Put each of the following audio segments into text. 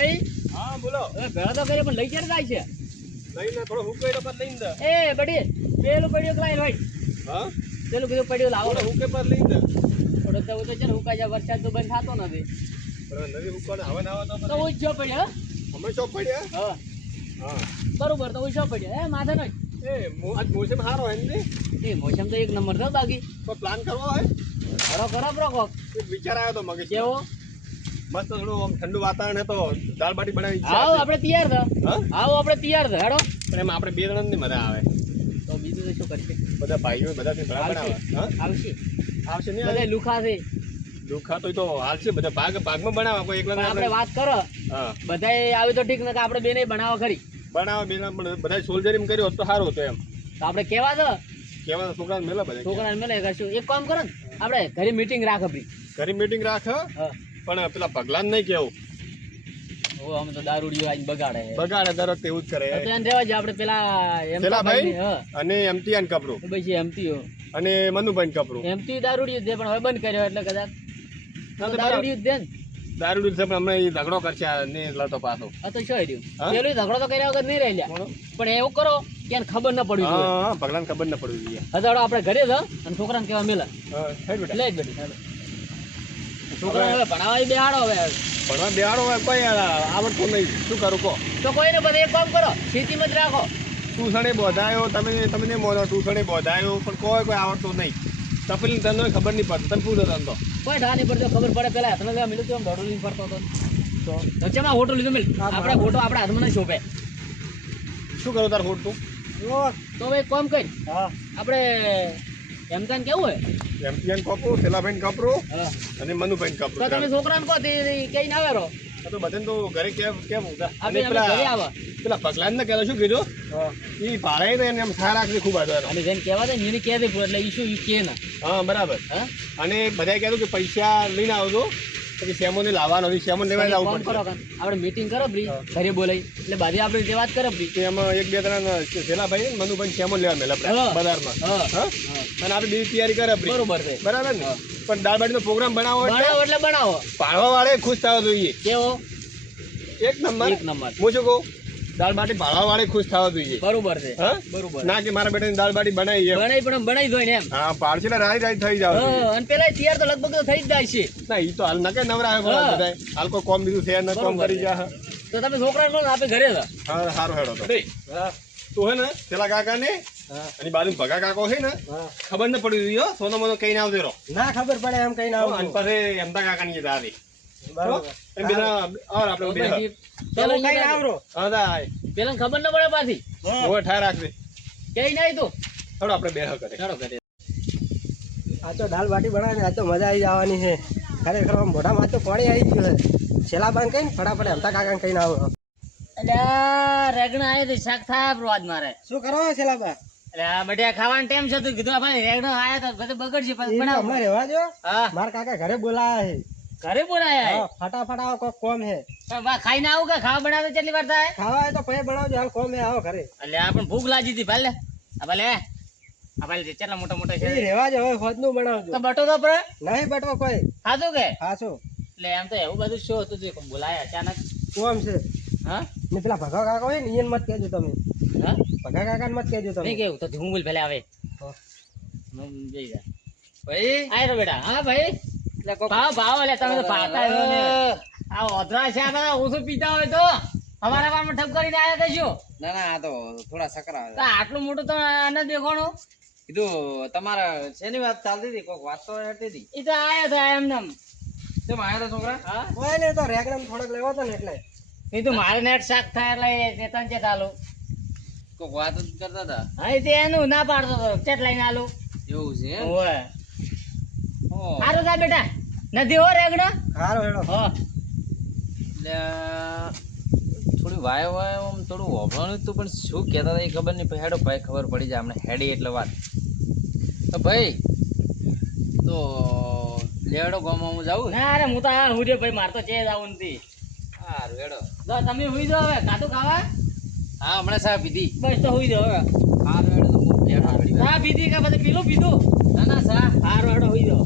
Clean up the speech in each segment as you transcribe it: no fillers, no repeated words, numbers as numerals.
ભાઈ હા બોલો. ભેળો તો કર્યો પણ લઈ ક્યારે જાય છે? લઈને થોડો હુકે તો પર લઈને દે. એ બડી પેલું પડ્યું કે લાઈ ભાઈ. હા પેલું કીધું પડ્યું લાવો. થોડો હુકે પર લઈને દે. થોડો તો તો ચાલ હુકા જાય, વરસાદ તો બંધ થતો નથી. પણ નવી હુકવાને હવે ના આવે તો હું જ જો પડ્યો. અમે ચો પડ્યા. હા હા બરોબર, તો હું જો પડ્યો. એ માથે નહીં. આજ મોસમ સારો હે ને. એ મોસમ તો એક નંબર છે બાકી. તો પ્લાન કરવો હોય. કરો બ્રો કોક. એક વિચાર આવ્યો તો મગજ. કેવો? મસ્ત થોડું આમ ઠંડુ વાતાવરણ હે તો દાળ બાટી બનાવી આવો આપણે તૈયાર છે. હા આવો આપણે તૈયાર છે. હેડો. પણ એમાં આપણે બે જણા ની મજા આવે. તો બીજું તો શું કરશે? બધા ભાઈઓ બધાથી ભેળા બનાવે. હા આવશે. આવશે નહીં બધા લુખા છે. દુખા તો હાલશે બધા ભાગમાં બનાવે કોઈ એકલા આપણે વાત કરો. હા બધાય આવી તો ઠીક ને કે આપણે બેને બનાવો ખરી. બનાવે બેના પણ બધા સોલ્જરિંગ કર્યો હોત તો સારું હતું એમ. તો આપણે કેવા છે કેવા છોકરાને મેલા બધા છોકરાને મળે કરશું. એક કામ કરો ને, આપણે ઘરે મીટિંગ રાખ આપણી. ઘરે મીટિંગ રાખ. હા પણ પેલા પગલાને નહીં કેવું. ઓ અમે તો દારૂડિયો આઈને બગાડે. બગાડે દર વખતે એવું જ કરે. તો એને રહેવા દે. આપણે પેલા પેલા ભાઈ હા અને એમટીએન કપરું પછી એમટીઓ અને મનુભાઈ કપરું એમટી દારૂડિયો દે, પણ હવે બંધ કર્યો એટલે કદાચ દારૂડિયો દે ને. દારૂ છે પણ હમણાં એ ઝઘડો કરશે ને લતો પાછો. આ તો શું રહ્યું? હા? પેલું ઝઘડો તો કર્યા વગર નહીં રહી લ્યા. પણ એવું કરો કે એને ખબર ન પડવી જોઈએ. હા પગલાને ખબર ન પડવી જોઈએ. હજાડો આપણે ઘરે જ અને છોકરાને કેવા મેલા હા હેડ બેટા. લે જ બેટી છોકરાને હવે ભણાવવા બેહાડો. હવે ભણવા બેહાડો હોય કોઈ આવડતું નહીં. શું કરું કહો. તો કોઈને બધા એક કામ કરો, ખેતીમાં જ રાખો. ટુસણે બોધાયો તમે નહીં બોલો. ટુસણે બોધાયો પણ કોઈ આવડતું નહીં. તપેલી તને ખબર નહીં પડતી. તને પૂછો તને તો કોઈ ઢા નહીં પડતો. ખબર પડે પેલા હાથમાં લેવા મિલું આમ દોડો લઈને ફરતો હતો. તો વચ્ચેમાં હોટો લીધો મિલ. આપણે હોટો આપણા હાથમાં નહીં શોભે. શું કરું તાર ખોટું. તો હવે એક કામ કરી. હા આપણે એમ કાન કેવું હોય એમટીએન કપરું શેલાભાઈ કપરું હા અને મનુભાઈ તો કપરું. તમે છોકરાને કહો તે કઈ ના આવે રહો. તો બધાને તો ઘરે કેમ આપણે અમે ઘરે આવો. પેલા પગલાને ને કહેતો શું કીધું એ ભાડે તો એને એમ સારા રાખી ખૂબ આદર. અને જેને કહેવા દે ને એને કહે દે એટલે ઈશું ઈ કે ના. હા બરાબર. હા અને બધાએ કહેતું કે પૈસા લઈને આવજો પછી સેમોને લાવવાનો નથી. સેમોન લેવા કામ જવું કરો પડશે. કામ આપણે મીટિંગ કરો પ્રી ઘરે બોલાવી એટલે બાધી આપણે જે વાત કરો પ્રી તો એમાં એક બે ત્રણ શેલાભાઈ ને મનુભાઈ સેમોન લેવા મેલા આપણે હા. બજારમાં. હા હા અને આપણે બીજી તૈયારી કરે પ્રી. બરોબર છે. બરાબર ને. પણ દાળ બાટીનો પ્રોગ્રામ બનાવો એટલે બનાવો એટલે બનાવો. ભાડવા વાળે ખુશ થવા જોઈએ. કેવો? એક નંબર. એક નંબર. હું શું કહું દાળ બાટી ભાડવા વાળે ખુશ થવા જોઈએ. બરોબર છે. હા બરોબર. ના કે મારા બેટાની દાળ બાટી બનાવી એમ. બનાવી દો ને એમ. હા પાડશે રાઈ થઈ જાવ. હા અને પેલા તૈયાર તો લગભગ તો થઈ જ જાય છે. ના ઈ તો હાલ ના કે નવરા હે હા. બધા હાલ કોઈ કોમ બીજું છે ને કોમ બરોબર કરી છે. જા. તો તમે છોકરાને કહો ને આપણે ઘરે છો. હા સારું હેડો તો હા તું હે ને પેલા કાકા ને હા અને બાજુ ભગા કાકો છે ને ખબર ન પડી રહ્યો સોનો મોનો કઈ ના આવતો ના ખબર પડે એમ કઈ ના અને પછી એમતા કાકા ની દાદી બરોબર એમ બધા ઓર આપણે બે પછી પેલો કઈ ના આવરો હા દાય પેલા ખબર ન પડે પાછી ઓય ઠાર રાખજે કઈ નહીં તો હેડો આપણે બે કરે. ચાલો ઘરે. આ તો દાળ બાટી બનાવે આ તો મજા આવી જવાની છે ખરેખર આમ મોઢામાં તો પાણી આવી ગયું છે છેલ્લા બાંધ કઈ ને ફટાફટ એમતા કાકા કઈ ના આવો એટલે રેગણા આવે તો શાક થાય આજ મારે. શું કરો છેલ્લા બા એટલે આ બઢિયા ખાવાનો ટાઈમ છે તો કીધું આપણે રેગણા આયા તો બધું બગડશે પછી બનાવો. અમારે રહેવા દો હા મારા કાકા ઘરે બોલાયા છે ઘરે બોલાયા હા, ફટાફટ આવો કોક કોમ છે પણ બા ખાઈને આવું કે ખાવા બનાવે કેટલી વાર થાય? ખાવા હોય તો પછી બનાવજો હાલ કોમ છે આવો ઘરે એટલે આ પણ ભૂખ લાગી હતી ભાલે. આ ભાલે કેટલા મોટા મોટા છે. એ રહેવા દો હવે ખોદનું બનાવજો તો બટો તો પર નહીં બટવો કોઈ ખાધું કે? ખાશો એટલે એમ તો એવું બધું શું હતું જે બોલાયા અચાનક. કોમ છે હા ને પેલા ભગા કાકા હોય ને એને મત કહેજો તમે હા ભગા કાકા મત કહેજો તમે નહીં કેવું તો ધૂમ બોલ પેલા આવે. હા. હું જઈ જા ભાઈ આય રો બેટા. હા ભાઈ એટલે કોક ભાવ એટલે તમે તો પાતા છો ને. આ ઓધરા છે આ બધા ઓછું પીતા હોય તો અમારા બારમાં ઠપ કરીને આયા કશો. ના ના આ તો થોડા સકરા તો આટલું મોટું તો આને દેખાણું. કીધું તમારા શેની વાત ચાલતી હતી કોક વાત તો હેડતી હતી એ તો આયા હતા એમને એમ. કેમ આયા તા છોકરા હા કોઈ નહીં તો રેગડમ થોડોક લેવો હતો ને એટલે એ તો મારે નેટ શાક થાય એટલે ચેતન છે ચાલુ. કોક વાત જ કરતા હતા હા એ તો એનું ના પાડતો હતો ચેટ લઈને આલું. એવું છે એમ? ઓય ઓહ. સારું તા બેટા નથી હો રેગડા. સારો હેડો હા એટલે થોડી વાય વાય આમ થોડું હોભળવાનું હતું પણ શું કહેતા હતા એ ખબર નહીં પછી હેડો ભાઈ ખબર પડી જાય આપણે હેડી એટલે વાત તો ભાઈ તો લેડો ગામમાં હું જાઉં ના અરે હું તો આ હુજે ભાઈ માર તો ચે જાવું નથી. સારું હેડો તો તમે હુઈ જાઓ હવે કાતું ખાવા. હા હમણાં સાહેબ પીધી બસ તો હુઈ જાઓ હવે. સારું હેડો તો હું લેડો ઘડી વાર. ચા પીધી કે પછી પીલું પીધું? ના ના સા સારું હેડો હુઈ જાઓ.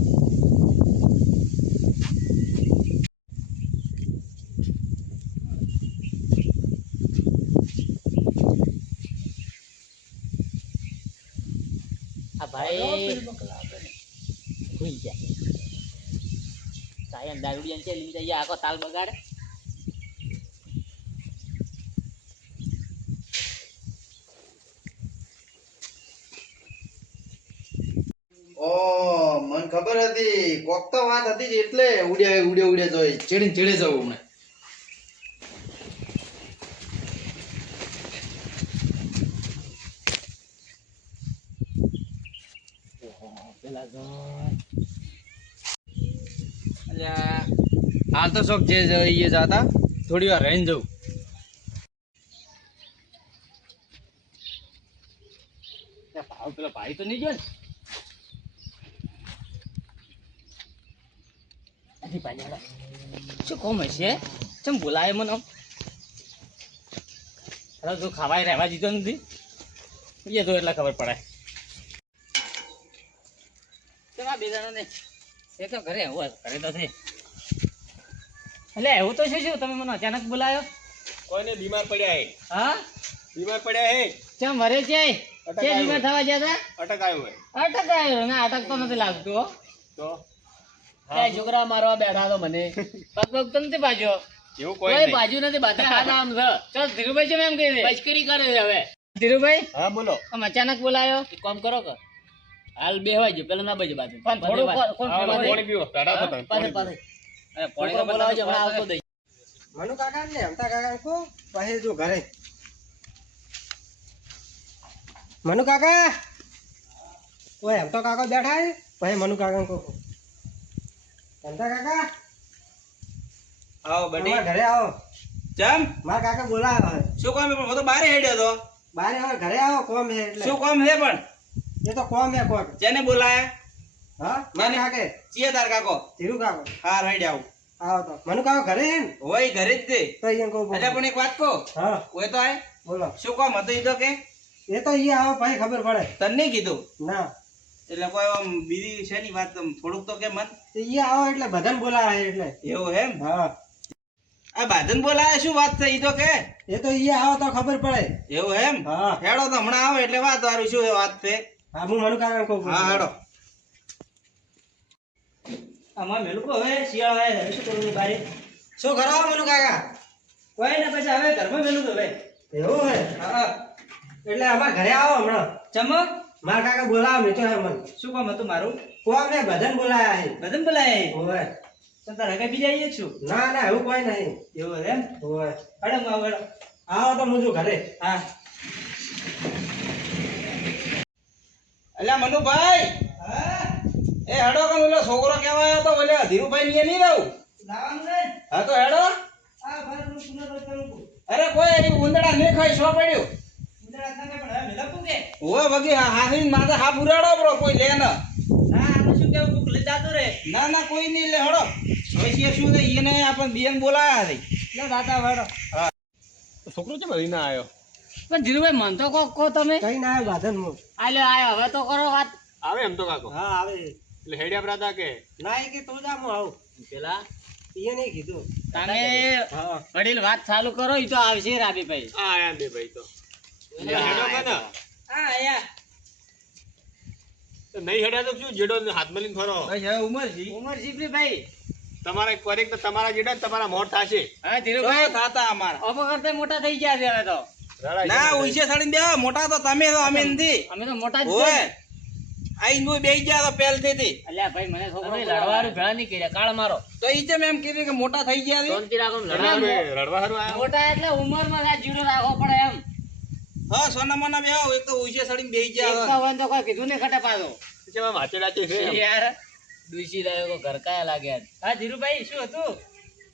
સાયન દારૂડિયા છે લીધે અહીંયા આખો તાલ બગાડે. ઓ મને ખબર હતી કોક તો વાત હતી જ એટલે ઉડ્યા જોઈ ચીડીને ચીડે જવું હમણાં. પેલા તો અલ્યા હાલ તો શોખ જે એ જાતા થોડી વાર રહીને જવું. પેલો ભાઈ તો નહીં ગયો ને. નથી ભાઈ હેડો. શું કોમ હશે ચમ બોલાય મને આમ? હેડો જો ખાવાય રહેવા દીધો નથી એ તો એટલે ખબર પડે. કેવા બે જણા ને એ તો ઘરે આવું ઘરે તો છે. એટલે એવું તો છે શું તમે મને અચાનક બોલાયો? કોઈને બીમાર પડ્યા હે, હા બીમાર પડ્યા હે, ચમ વરે છે કે બીમાર થવા ગયા અટક આવ્યો હે. હતા? અટક આવ્યો ના અટક તો નથી લાગતું હો. તો એ છોકરા મારવા બેઠા તો મને પગ પગ તો નથી બાજુ એવું કોઈ કોઈ નહીં. બાજુ નથી બાધા હાથ આમ છે. ચાલ ધીરુભાઈ છે એમ કહી દે મશ્કરી કરે છે હવે. ધીરુભાઈ હા બોલો. આમ અચાનક બોલાયો એક કામ કરો કે હાલ બેહવાજો પેલા ના બાજુ બાજુ પણ થોડું કોણ હા, પાછે પાણી પીવો, ટાટા થતા, પાણી પીવો. અરે પાણી તો બોલાવજો હમણાં આવતો દઈ. મનુ કાકા ને અમતા કાકા કો પછી જો ઘરે મનુ કાકા ઓય એમ તો કાકા બેઠા હે પછી મનુ કાકા કો અમતા કાકા આવો બડી અમારા ઘરે આવો ચમ મારા કાકા બોલાવે હવે શું કામ હે? પણ હું તો બહાર હેડ્યો તો. બારે હવે ઘરે આવો કોમ હે એટલે શું કામ હે પણ? એ તો કોમ હે કોક જેને બોલાયા? હા મને કાકે ચિયે તાર કાકો? ધીરુ કાકો હા રાઈડ આવું. આવો તો મનુ કાકો ઘરે હે ને હોય ઘરે જ તે. તો અહીંયા કો એટલે પણ એક વાત કહો. હા ઓય તો આય. બોલો શું કામ હતું ઈ તો કે? એ તો અહીંયા આવો પછી ખબર પડે તને નહીં કીધું? ના એટલે કોઈ આમ બીજી શેની વાત આમ થોડુંક તો કે મન. અહીંયા આવો એટલે બધાને બોલાવે એટલે એવું એમ? હા આ બાધન બોલાયા શું વાત થઈ ઈ તો કે? એ તો અહીંયા આવો તો ખબર પડે એવું એમ? હા હેડો તો હમણાં આવે એટલે વાત વાળું શું વાત છે? હા હું મનુ કાકા કહું હા હેડો. આમાં મેલુકો હવે શિયાળો આવે હવે શું કરવું બારે શું કરાવો મનુ કાકા કોઈ ને પછી હવે ઘરમાં મેલું હવે એવું હે હા એટલે અમાર ઘરે આવો હમણાં ચમ મારા કાકા બોલાવો મેં તો હે મને શું કામ હતું મારું કોમ ને બધાને બોલાયા હે બધાને બોલાયા ઓવે તો તારે કઈ બીજા આવીએ છું ના ના એવું કોઈ નહીં એવું એમ ઓવે અડમ આવો આવો તો મુજો ઘરે હા અલ્યા મનુભાઈ એ હેડો કે ઓલો છોકરો કેવા આવ્યો તો ઓલે ધીરુભાઈ ની નહીં રહું. લાવવાનું ને હા તો હેડો. આ ભાઈ હું સુનો તો કરું અરે કોઈ એ ઉંદડા ને ખાઈ શો પડ્યો. ઉંદરા ના કે પણ હવે મેલા પૂગે ઓય વગી હાથી માથે હા પુરાડો બ્રો કોઈ લે ન. ના આ શું કેવું કુક લઈ જાતો રે ના ના કોઈ નહીં લે હેડો. હવે શું છે એને આપણ બેન બોલાયા છે. લે દાદા વાળો છોકરો છે બધી ના આવ્યો. પણ ધીરુભાઈ મન તો કહો તમે. કઈ ના આવ્યો બાધન હું આલ્યો આયો હવે તો કરો વાત. આવે એમ તો કાકો હા આવે એટલે હેડ્યા પ્રાતા કે ના એ કે તું જા હું આવું પેલા એ નહીં કીધું તમે હા વડીલ વાત ચાલુ કરો ઈ તો આવશે રાબીભાઈ. આ આયા બે ભાઈ તો એટલે હેડો કે ના? હા આયા તો નહીં હેડ્યા તો શું જેડો હાથમાં લઈને ફરો. બસ હવે ઉંમર છે. ઉમર જીપરી ભાઈ તમારા કોરેક તો તમારા જેડા ને તમારા મોર થશે. હવે શું ધીરુભાઈ થાતા અમારા? ઓપો કરતા મોટા થઈ ગયા છે હવે તો. ના ઉઈસે સાડીને બેહો મોટા તો તમે તો અમે નથી. અમે તો મોટા જ ઓય છીએ. આઈને હું બેહી ગયા તો પહેલથી થી. અલ્યા ભાઈ મને છોકરો લડવાનું ભેળા નહીં કર્યા કાળ મારો. તો ઈ જેમ એમ કીધું કે મોટા થઈ ગયા છે. શાંતિ રાખો ને રડવા લડવાનું. રડવા હારું આયા. મોટા એટલે ઉંમરમાં આ જીરો રાખવો પડે એમ. હા સોના મોના બેહો એક તો ઉઈસે સાડીને બેહી એકતા ગયા. હોય ને તો કોઈ કીધું નહીં ખટે પાછો. કેવા વાંચે ડાચે છે એમ. યાર ડુસી લાવ્યો કો ઘર કાયા લાગ્યા. હા ધીરુભાઈ શું હતું?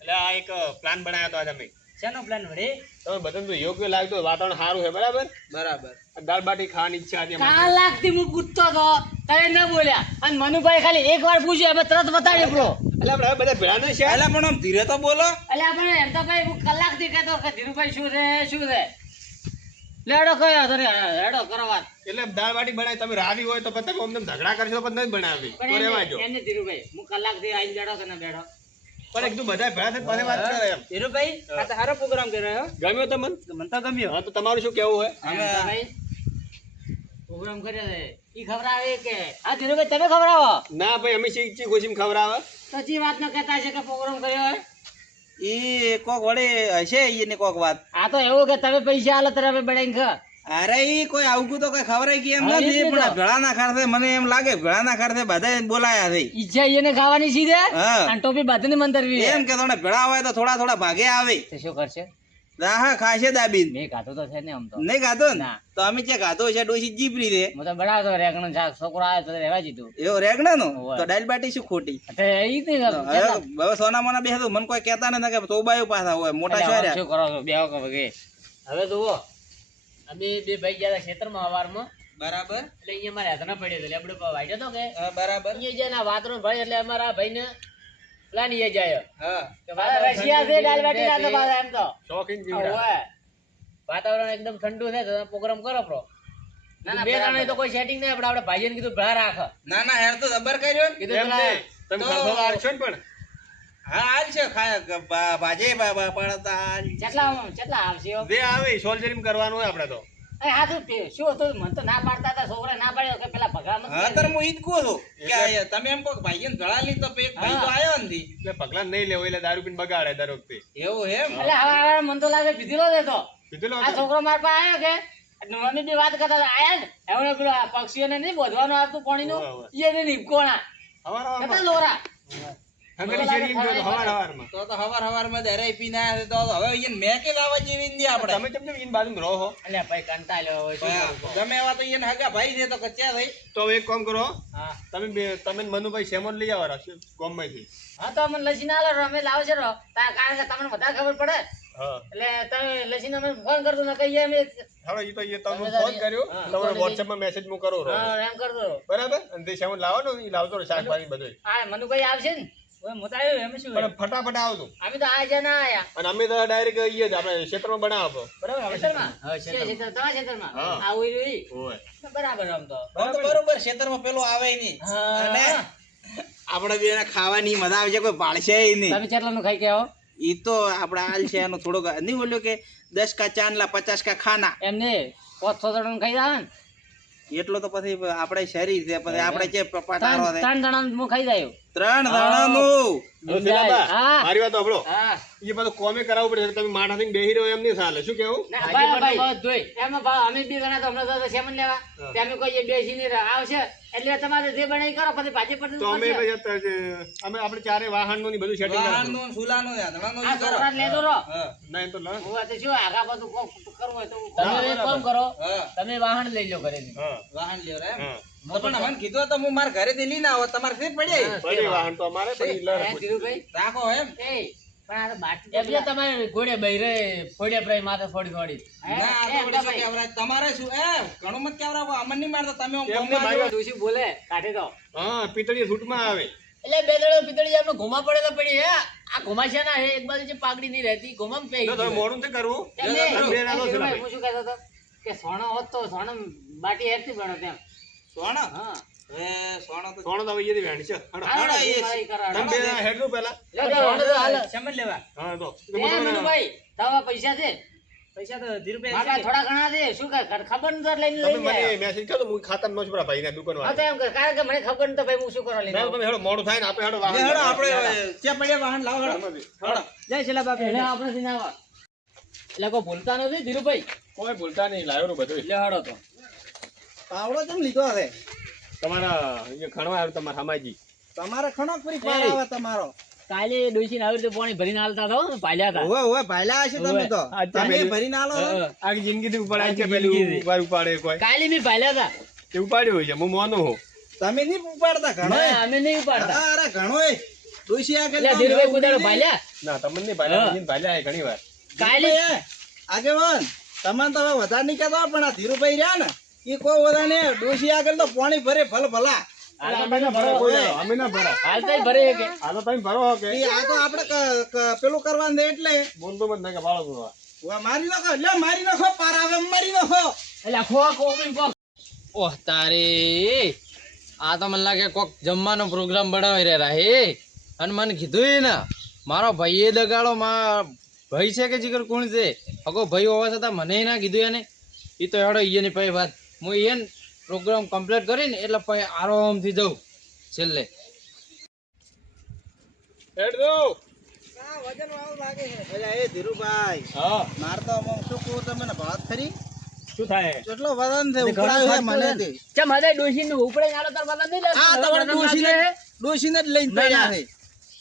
એટલે આ એક પ્લાન બનાવ્યો તો આજે અમે. શેનો પ્લાન વડે? તમે બધાને તો યોગ્ય લાગતું વાતાવરણ સારું છે બરાબર. બરાબર. આ દાળ બાટી ખાવાની ઈચ્છા હતી અમારી. કાલ લાગતી હું પૂછતો તો તમે ન બોલ્યા અને મનુભાઈ ખાલી એક વાર પૂછ્યું અમે તરત બતાડ્યો બ્રો. એટલે આપણે હવે બધા ભેળા નહીં છે. એટલે પણ આમ ધીરે તો બોલો. એટલે આપણે એમ તો ભાઈ હું કલાકથી કહેતો કે ધીરુભાઈ શું છે શું છે. લેડો કયો તો હેડો કરો વાત. એટલે દાળ બાટી બનાવી તમે રાવી હોય તો પછી તમે અમને ઝઘડા કરશો પણ નહીં બનાવી તો પણ રહેવા જો. એમને ધીરુભાઈ હું કલાકથી આવીને બેઠો કે ના બેઠો. પણ એકદમ બધા ભેળા થઈને પછી વાત કરે એમ. ધીરુભાઈ આ તો સારો પ્રોગ્રામ કર્યો. ગમ્યો તમને? મને તો ગમ્યો. હા તો તમારું શું કેવું હોય? અમે ભાઈ પ્રોગ્રામ કર્યો છે ઈ ખવડાવે કે હા ધીરુભાઈ તમે ખવડાવો ના ભાઈ અમે ચી ખુશીમાં ખવડાવે તો જે વાત ન કહેતા છે કે પ્રોગ્રામ કર્યો હોય ઈ કોક વડે હશે ઈને કોક વાત. આ તો એવું કે તમે પૈસા આલો તરફ બનાવીને ખા અરે ઈ કોઈ આવગું તો કઈ ખવરાય કે એમ હા, નથી, એટલે પણ આ તો. ભેળાના ખારસે મને એમ લાગે ભેળાના ખારસે બધાય બોલાયા છે. ઈચ્છા એને ખાવાની સીધે હા. અને ટોપી બાંધીને મંતરવી એમ કે થોડા ભેળા હોય તો થોડા થોડા ભાગે આવે. તો શું કરશે હા ખાશે દાબીન. મેં ખાધું તો છે ને આમ તો નહીં ખાધો ને ના. તો અમે જે ખાધો છે ડોસી જીભરી દે. હું તો બનાવતો રેગણું શાક છોકરો આવ્યો તો રહેવા દીધું એવો રેગણા નો હોવે. તો દાલ બાટી શું ખોટી. એટલે ઈ જ ને હવે સોના મોના બેસે મને કોઈ કહેતા નથી કે તોબાયું પાછા હોય મોટા એટલે હવે શહેર. શું કરો છો બેહો કે વગે હવે જુઓ અમે બે ભાઈ ગયા હતા ખેતરમાં અવારમાં બરાબર. એટલે અહીંયા મારે હાથના પડ્યો એટલે આપણે વાઢ્યો હતો કે હા, બરાબર. અહીંયા જાય ને વાતરો ભાઈ એટલે અમારા ભાઈને પ્લાન એ જાય હા કે મારા રશિયા છે દાલ બાટી ના તો પાછા એમ તો શોખીન જીવડા. હોવે. વાતાવરણ એકદમ ઠંડુ છે તો પ્રોગ્રામ કરો પ્રો બે જણા તો કોઈ સેટિંગ નહીં આપણે ભાઈને કીધું ભરા રાખ ના ના હેર તો જબર કર્યો ને. કીધું એમ પેલા નહીં. તમે ખર્ચો તો આલશો ને પણ હા હાલ છે ભાજે પડતા હાલ. કેટલા આવશે એવો? જે આવે સોલ્જરિંગ કરવાનું હોય આપણે તો. એ હા તો શું હતું મને તો ના પાડતા હતા છોકરા ના પાડ્યો કે પેલા ભગા મત હા તાર હું ઈ જ કહું છું કે આ તમે એમ કહો કે ભાઈને ભેળા લી તો એક ભાઈ તો આયો નથી. એટલે પગલા નહીં લેવો એટલે દારૂ પીને બગાડે દર વખતે. એવું એમ. એટલે હવે મને તો લાગે પીધેલો જ હતો કીધેલો આ હતો? છોકરો મારા પાસે આવ્યો કે એટલે મમ્મી બી વાત કરતા હતા આયા ને એવડે પેલો આ પક્ષીઓને નહીં બોધવાનું આવતું પાણીનું હોવે, હોવે. એને નીપકોણા હવાર કેટલા હવારમાં. લોરા હંગરી શેરીમાં ગયો તો હવાર હવારમાં. તો હવાર હવાર માં દરેક પીને આયા છે તો હવે અહીંયા મેકે લાવવા જેવી નથી આપણે. તમે કેમ ઈન બાજુમાં રહો છો? એટલે ભાઈ કંટાળ્યો હોય શું કરું? ગમે એવા તો અહીંયા હગા ભાઈ છે તો કચ્યા થઈ. તો હવે એક કામ કરો, હા તમે ને મનુભાઈ સેમોન લઈ આવો ગામમાંથી. હા તો અમને લસીને આલો અમે લાવશે રો કારણ કે તમને વધારે ખબર પડે હા એટલે તમે લસીને અમે ફોન કરજો ને કહીએ અમે હવે ઈ તો એ તમને તમે ફોન કર્યો, હા. તમારે WhatsApp માં મેસેજ હું કરું રહો. હા એમ કરજો બરાબર? અને તે સેમોન લાવવાનો ઈ લાવતો રહો, શાકભાજી બધુંય. હા મનુભાઈ આવશે ને હવે હું તો આવ્યો એમ શું પણ ફટાફટ આવજો. અમે તો આ જ્યાં ના આયા અને અમે તો ડાયરેક્ટ ઈ જ આપણે ક્ષેત્રમાં બનાવો. બરાબર? હવે ખેતરમાં હા, છે ખેતર તમારા ખેતરમાં હા. આવું ઈ ઓય. બરાબર આમ તો આમ તો બરોબર ખેતરમાં પેલો આવે નહીં. હા. અને આપણે બે ખાવાની મજા આવે છે કોઈ પાડશે નહીં. તમે કેટલાનું ખાઈ કે આવો ઈ તો આપણે હાલ છે એનો થોડોક નહીં બોલ્યો કે 10 કા ચાંદલા 50 કા ખાના. એમને 500 જણાનું ખાઈ જાય ને એટલો તો પછી આપણે શરીર છે પછી આપણે જે પટારો છે 3 જણાનું હું ખાઈ જાય 3 દાણાનું. હવે પેલા હા. મારી વાત સાંભળો. હા એ બધું કોમે કરાવવું પડે. તમે માઠા થઈને બેહી રહ્યો એમ નહીં ચાલે. શું કેવું? ના, ભાઈ, એમાં ભાવ અમે બે જણા તો હમણાં તો સેમન લેવા હા. તે અમે કોઈ બેસીને આવશે એટલે તમારે જે બનાવી કરો પછી ભાજી તો પડતી અમે પછી અત્યારે અમે આપણે ચારે વાહનનું ને બધું સેટિંગ કરીશું. વાહનનું, સુલાનું, યાદવાનું આ ઈ કરો. છોકરાને લેતો રહો હા, ના એમ તો લા. હું તો શું આગા બધું કોક કરવું હોય તો હા, તમે એક બરાબર. કામ કરો હા, તમે વાહન લઈ લો ઘરેથી હા વાહન લ્યો રે એમ. હા. તો પણ મને કીધું તો હું મારા ઘરેથી લઈને આવો તમારે શી પડે હા. બધી વાહન તો અમારે પણ ઈ લડે. હે, ધીરુભાઈ? રાખો એમ. એ, પણ આ તો બાટલી એટલે તમારે ઘોડે બૈરે ફોડ્યા પ્રાય માથે ફોડી ફોડી હે? ના આ તો એ, વળી શું ભાઈ. કહેવરાય? તમારે શું એમ ઘણું મત કહેવરાવો, અમને નહીં મારતા તમે આમ એમને ગમવા માર્યો. દો. ડોશી બોલે કાઢી દો હા પિતળી છૂટમાં આવે. એટલે બે દડો પિતળી આપણે ઘુમા પડે તો પડી હે આ ઘુમા છે ને એક બાજુ જે પાઘડી નહીં રહેતી ઘુમામ પે તો તમે મોડું નથી કરવું. બે નાનો છે ભાઈ. હું શું કહેતો હતો કે સોનો હોત તો સોનો બાટી હેરતી બનો તેમ સોના? હા હવે સોનો તો સોનો તો હવે ઈયથી વેણ છે. હાલો. હાલો, એ એ મારી કરાવે. તમે બે જણા હેડજો પહેલા. લે, લે, સોનો તો હાલો. શેમાં લેવા? હા તો એ મનુભાઈ, તારા પૈસા છે પૈસા તો ધીરુભાઈ મારા પાસે થોડા ઘણા છે શું કર ખબર ન તો લઈને તમે લઈને મને આવ્યો. મેસેજ કરો તો હું ખાતામાં નો છું ભાઈ ના દુકાન હા તો વાળા. એમ કર કારણ કે મને ખબર ન તો ભાઈ હું શું કરવા લઈને ના આવ્યો. તમે હેડો મોડું થાય ને આપણે હેડો વાહન લે હેડો લાવો. આપણે ચા પડ્યા વાહન લાવો હેડો. હેડો. જય શીલા બાપુ એટલે આપણે થી ના આવા. એટલે કોઈ ભૂલતા નથી ધીરુભાઈ કોઈ ભૂલતા નહીં લાવ્યો બધું. એટલે હડો તો પાવડો કેમ લીધો હશે? તમારા અહીંયા ખણવા આવ્યું તમારા હમાજી. તમારે ખણો ફરી પાડાવે તમારો. કાલે ડોશીને આવી રીતે પાણી ભરીને હાલતા હતા હો, પાલ્યા હતા ઓવે ઓવે ભાઈલા હશે તમે તો. આ ચા તમે પેલી- ભરીને આલો છો? આખી જિંદગીથી ઉપાડાય છે આખી પેલું જિંદગીથી. ઉપાડે કોઈ. કાલે બી પાલ્યા હતા તે ઉપાડ્યું હોય છે હું મોનું હું. તમે નહીં ઉપાડતા ઘણો ના, અમે નહીં ઉપાડતા અરે ઘણો એ ડોશી આગળ એટલે ધીરુભાઈ કુદાડો પાલ્યા ના તમને નહીં ભાલ્યા હા. મને ભાલ્યા છે ઘણી વાર. કાલે આગેવાન તમને તો હવે વધારે નહીં કહેતો પણ આ ધીરુભાઈ રહ્યા ને એ કોઈ વધારે નહીં ડોશી આગળ તો પાણી ભરે ભલ ભલા. હાલ તો અમે ના ભરો. ભરો, અમે ના ભરો. હાલ તો ભરે કે આ તો તમે ભરો કે એ આ તો આપણે પેલું કરવાનું છે એટલે બોલતો મત ના કે બાળક ભરવા. ઉવા મારી નાખો લે મારી નાખો પાર આવે એમ મારી નાખો. એટલે ખો કોમી કો ઓહ તારે આ તો મને લાગે કોક જમવાનો પ્રોગ્રામ બનાવી રહ્યા હે અને મને કીધું ને મારો ભાઈ એ દગાડો ભાઈ છે કે જીગર કોણ છે અગો ભાઈ હોવા છતાં મને ના કીધું એને એ તો હેડો ઈયની પછી વાત હું એને પ્રોગ્રામ કમ્પ્લીટ કરીને એટલે પછી આરામથી જવું છેલ્લે. હેડ દો. વજન વાળું લાગે છે. એટલે એ ધીરુભાઈ હા માર તો આમાં શું કહું તમને વાત ખરી શું થાય કેટલો વજન છે ઉપડાયું છે મને તે. ચમ હદે ડોશીને ઉપડે નાડો તાર વજન નહીં લાગતું. આ તમારે ડોશીને જ લઈને પડ્યા છે.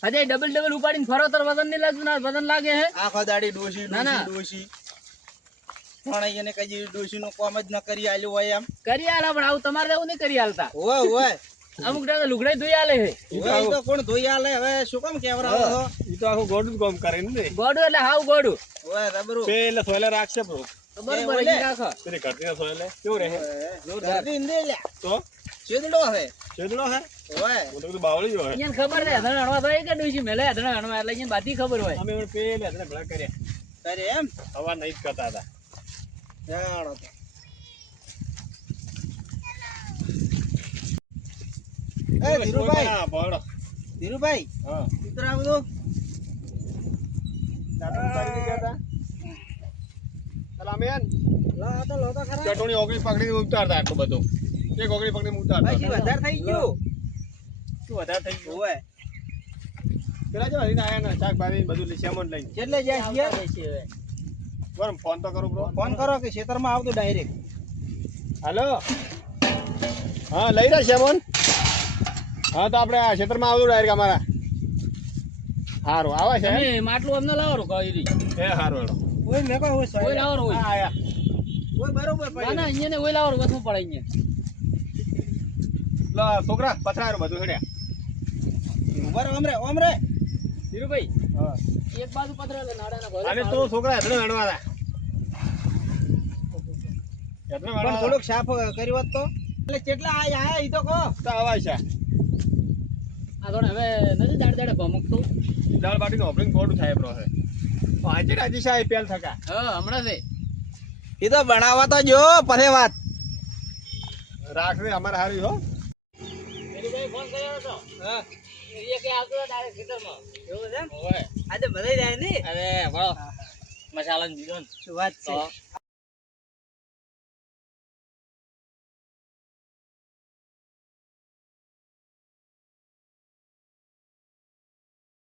હદે ડબલ ઉપાડીને ફરો તાર વજન નહીં લાગતું ને વજન લાગે હે. આખો દાડી ડોશી ના, ના. ડોશી પણ એને કઈ ડોશી નું કામ જ ન કરી આલ્યું હોય એમ. કરી આલા પણ આવું તમારે એવું નહીં કરી આલતા. ઓય ઓય અમુક ટાઈમે લુગડાઈ ધોઈ આલે હે. ઓય ઈ તો કોણ ધોઈ આલે હવે શું કામ કેવરાવો છો? ઈ તો આખું ગોડું જ કામ કરે ને ગોડું એટલે હાવ ગોડું. ઓય રબરું પેલે સોયલે રાખશે બ્રો તો બરોબર ઓલે. ઈ રાખો. પેલી ઘરતી સોયલે કેવું રહે ધરતી ઇંદે લ્યા તો ચેદડો હે છેદડો હે ઓય હું તો કીધું બાવળી જ હોય ઈયાને ખબર છે અધણ હણવા થાય કે ડોશી મેલે અધણ હણવા એટલે ઈયાને બાધી ખબર હોય. અમે પણ પેલે આપણે ભલા કર્યા તારે એમ હવા નહીં જ કરતા હતા જાણો તો એ ધીરુભાઈ હા બોલો ધીરુભાઈ હા ઉતર આવું તો દાદા ઉતારી ગયા હતા સલામેન લા તો લો તો ખરા ચટણી ઓગળી પકડીને ઉતારતા આટલું બધું એક ઓગળી પકડીને ઉતારતા ભાઈ વધારે થઈ ગયું શું વધારે થઈ ગયું ઓય પેલા જો હરીને આયા ને શાકભાજી બધું સેમન લઈને કેટલે જાય છે બરાબર ફોન તો કરું બ્રો ફોન કરો કે ખેતરમાં આવતો ડાયરેક્ટ હાલો હા લઈ રહ્યા સેમન હા તો આપણે આ ક્ષેત્રમાં આવતું ડાયરેક્ટ અમારા સારું આવે છે તમે માટલું અમને લાવો કહી દી. એ સારું હેડો ઓય મેં કહું ઓય ઓય લાવો ઓય. હા આયા ઓય બરોબર ના પડી ના અહીંયા ને ઓય લાવો વસમાં પડે અહીંયા. લો છોકરા પથરાયું બધું હેડ્યા ઉભા રહો ઓમરે ધીરુભાઈ હા એક બાજુ પથરે એટલે નાડાના ઘરે અને તો છોકરા હેડો હેડવાના હેડો પણ હેડવાના થોડુંક સાફ કર્યું હોત તો એટલે કેટલા આયા ઈ તો કહો તો આવાય છે આ થોડે હવે નથી દાડ ભમુક તો. દાળ બાટીનું ઓપનિંગ ગોડું થાય બ્રો છે આજે રાજી સાહેબ પેલ થકા હા હમણાં છે. ઈ તો બનાવવા તો જો પછી વાત રાખને અમારે હારી હો ધીરુભાઈ ફોન કર્યો હતો. હા એ કે આવતો ડાયરેક્ટ ખેતરમાં. એવું છે એમ? ઓય આજે બધા જાય ને અરે વાહ મસાલા દીધો ને શું વાત છે તો